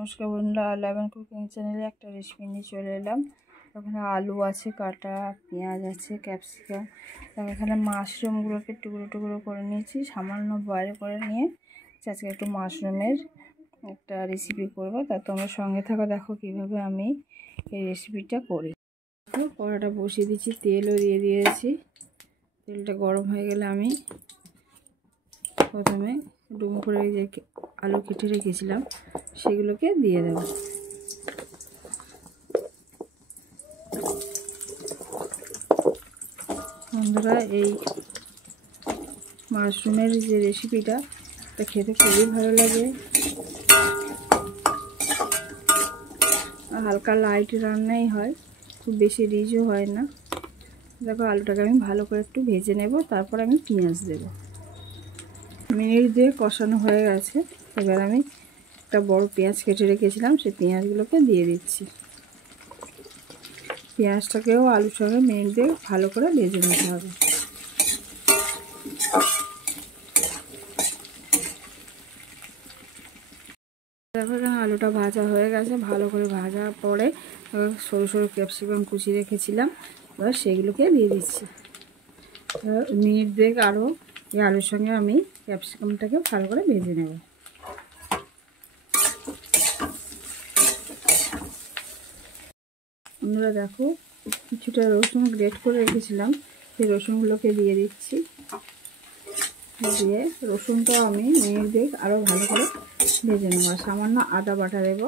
নমস্কার বন্ধুরা, lemon cooking চ্যানেলে একটা রেসিপি নিয়ে চলে এলাম। ওখানে আলু আছে কাটা, পেঁয়াজ আছে, ক্যাপসিকাম, এখানে মাশরুমগুলোকে টুকরো টুকরো করে নিয়েছি, সামান্য বয়েল করে নিয়ে আজকে একটু মাশরুমের একটা রেসিপি করবো। তা তোমরা সঙ্গে থাকো, দেখো কিভাবে আমি এই রেসিপিটা করি। কড়াটা বসিয়ে দিচ্ছি, তেলও দিয়ে দিয়েছি। তেলটা গরম হয়ে গেলে আমি প্রথমে ডুমো করে যে আলু কেটে রেখেছিলাম সেগুলোকে দিয়ে দেব। বন্ধুরা, এই মাশরুমের যে রেসিপিটা এটা খেতে খুবই ভালো লাগে, হালকা লাইট রান্নাই হয়, খুব বেশি রিচও হয় না। দেখো আলুটাকে আমি ভালো করে একটু ভেজে নেব, তারপর আমি পেঁয়াজ দেব। মিনিট দিয়ে কষানো হয়ে গেছে, এবার আমি একটা বড় পেঁয়াজ কেটে রেখেছিলাম সেই পেঁয়াজগুলোকে দিয়ে দিচ্ছি। পেঁয়াজটাকেও আলুর সঙ্গে মিনিট দিয়ে ভালো করে ভেজে নিতে হবে। দেখো এখানে আলুটা ভাজা হয়ে গেছে, ভালো করে ভাজা পরে সরু সরু ক্যাপসিকাম কুচি রেখেছিলাম, এবার সেগুলোকে দিয়ে দিচ্ছি। মিনিট দেখ আরও এই আলুর সঙ্গে আমি ক্যাপসিকামটাকে ভালো করে ভেজে নেব। বন্ধুরা দেখো, কিছুটা রসুন গ্রেট করে রেখেছিলাম, সেই রসুনগুলোকে দিয়ে দিচ্ছি। দিয়ে রসুনটা আমি মিনিট দেখ আরও ভালো করে ভেজে নেব। আর সামান্য আদা বাটা দেব।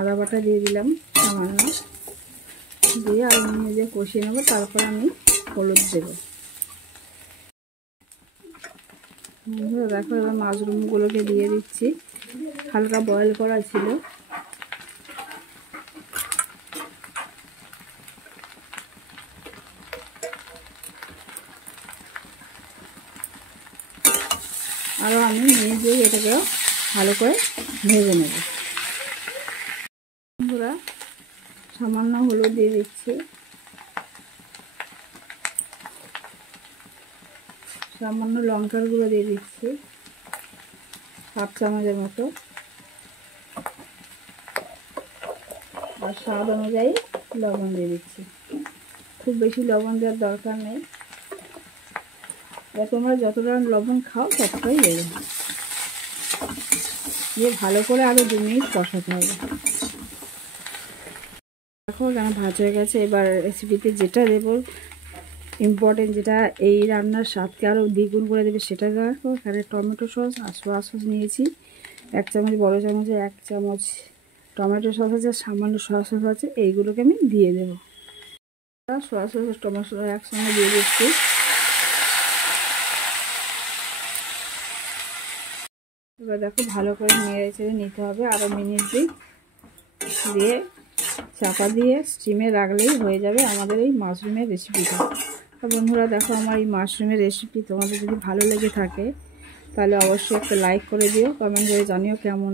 আদা বাটা দিয়ে দিলাম সামান্য, দিয়ে আর মিনিট দিয়ে কষিয়ে নেব। তারপর আমি হলুদ দেব। দেখো এবার মাশরুমগুলোকে দিয়ে দিচ্ছি, হালকা বয়েল করা ছিল। আরও আমি মিনিট দিয়ে এটাকেও ভালো করে ভেজে নেব। বন্ধুরা, সামান্য হলুদ দিয়ে দিচ্ছি, সামান্য লঙ্কার গুঁড়ো দিয়ে দিচ্ছি হাফ চামচের মতো, আর স্বাদ অনুযায়ী লবণ দিয়ে দিচ্ছি। খুব বেশি লবণ দেওয়ার দরকার নেই, তোমরা যতটা লবণ খাও ততটাই দেবে। দিয়ে ভালো করে আরও 2 মিনিট কষাতে হবে। দেখো এখানে ভাজা হয়ে গেছে। এবার রেসিপিতে যেটা দেবো ইম্পর্টেন্ট, যেটা এই রান্নার স্বাদকে আরও দ্বিগুণ করে দেবে, সেটা দেখো। এখানে টমেটো সস আর সোয়া সস নিয়েছি 1 চামচ, বড়ো চামচে 1 চামচ টমেটো সস আছে, সামান্য সোয়া সস আছে, এইগুলোকে আমি দিয়ে দেবো। সোয়া সস আর টমেটো সস একসঙ্গে দিয়ে দিচ্ছি। এবার দেখো ভালো করে নেড়ে চেড়ে নিতে হবে। আরও মিনিট দিয়ে চাপা দিয়ে স্টিমে রাখলেই হয়ে যাবে আমাদের এই মাশরুমের রেসিপিটা। তো বন্ধুরা দেখো, আমার এই মাশরুমের রেসিপি তোমাদের যদি ভালো লেগে থাকে তাহলে অবশ্যই একটা লাইক করে দিও, কমেন্ট করে জানিও কেমন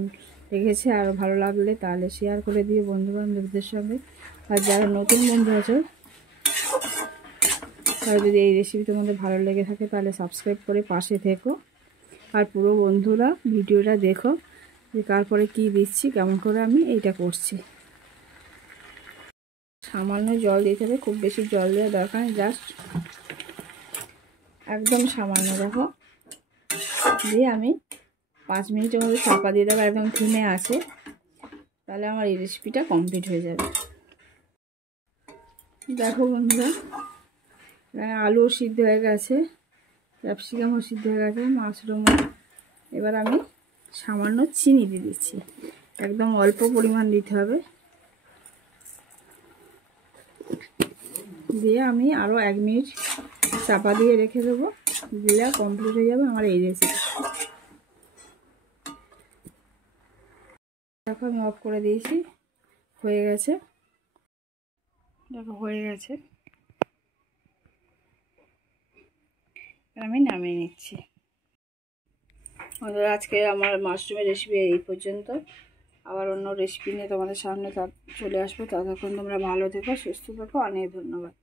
লেগেছে। আর ভালো লাগলে তাহলে শেয়ার করে দিও বন্ধুবান্ধবদের সঙ্গে। আর যারা নতুন বন্ধু আছে তারা যদি এই রেসিপি তোমাদের ভালো লেগে থাকে তাহলে সাবস্ক্রাইব করে পাশে থেকো। আর পুরো বন্ধুরা ভিডিওটা দেখো যে তারপরে কি দিচ্ছি, কেমন করে আমি এইটা করছি। সামান্য জল দিতে হবে, খুব বেশি জল দেওয়ার দরকার নেই, জাস্ট একদম সামান্য। দেখো দিয়ে আমি 5 মিনিটের মধ্যে চাপা দিয়ে দেবো, একদম ধিমে আছে, তাহলে আমার এই রেসিপিটা কমপ্লিট হয়ে যাবে। দেখো বন্ধুরা, আলুও সিদ্ধ হয়ে গেছে, ক্যাপসিকামও সিদ্ধ হয়ে গেছে, মাশরুমও। এবার আমি সামান্য চিনি দিয়ে দিচ্ছি, একদম অল্প পরিমাণ দিতে হবে। দিয়ে আমি আরও 1 মিনিট চাপা দিয়ে রেখে দেবো, দিলে কমপ্লিট হয়ে যাবে আমার এই রেসিপি। দেখো আমি অফ করে দিয়েছি, হয়ে গেছে। দেখো হয়ে গেছে, আমি নামিয়ে নিচ্ছি। আজকে আমার মাশরুমের রেসিপি এই পর্যন্ত। আবার অন্য রেসিপি নিয়ে তোমাদের সামনে চলে আসবো। ততক্ষণ তোমরা ভালো থেকো, সুস্থ থেকো। অনেক ধন্যবাদ।